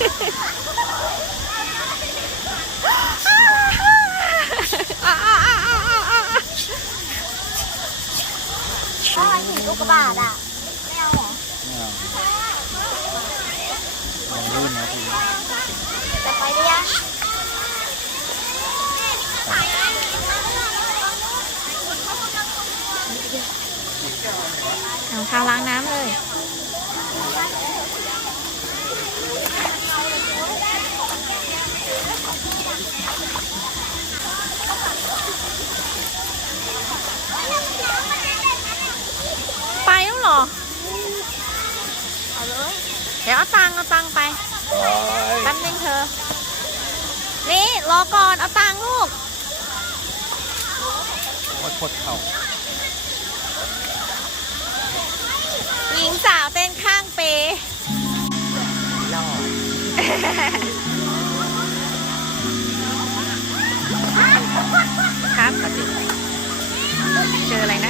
ถ้ามันหินลูกกระบาดอ่ะไม่เอาหรอลื่นนะทีจะไปได้ยังเอาข้าวล้างน้ำเลยไปแล้วเหรอเอาเลยเดี๋ยวเอาตังค์ไปแป๊บนึงเธอนี่รอก่อนเอาตังค์ลูก ว่าปวดเข่า หญิงสาวเต้นข้างเปหล่อครับเจออะไรนะ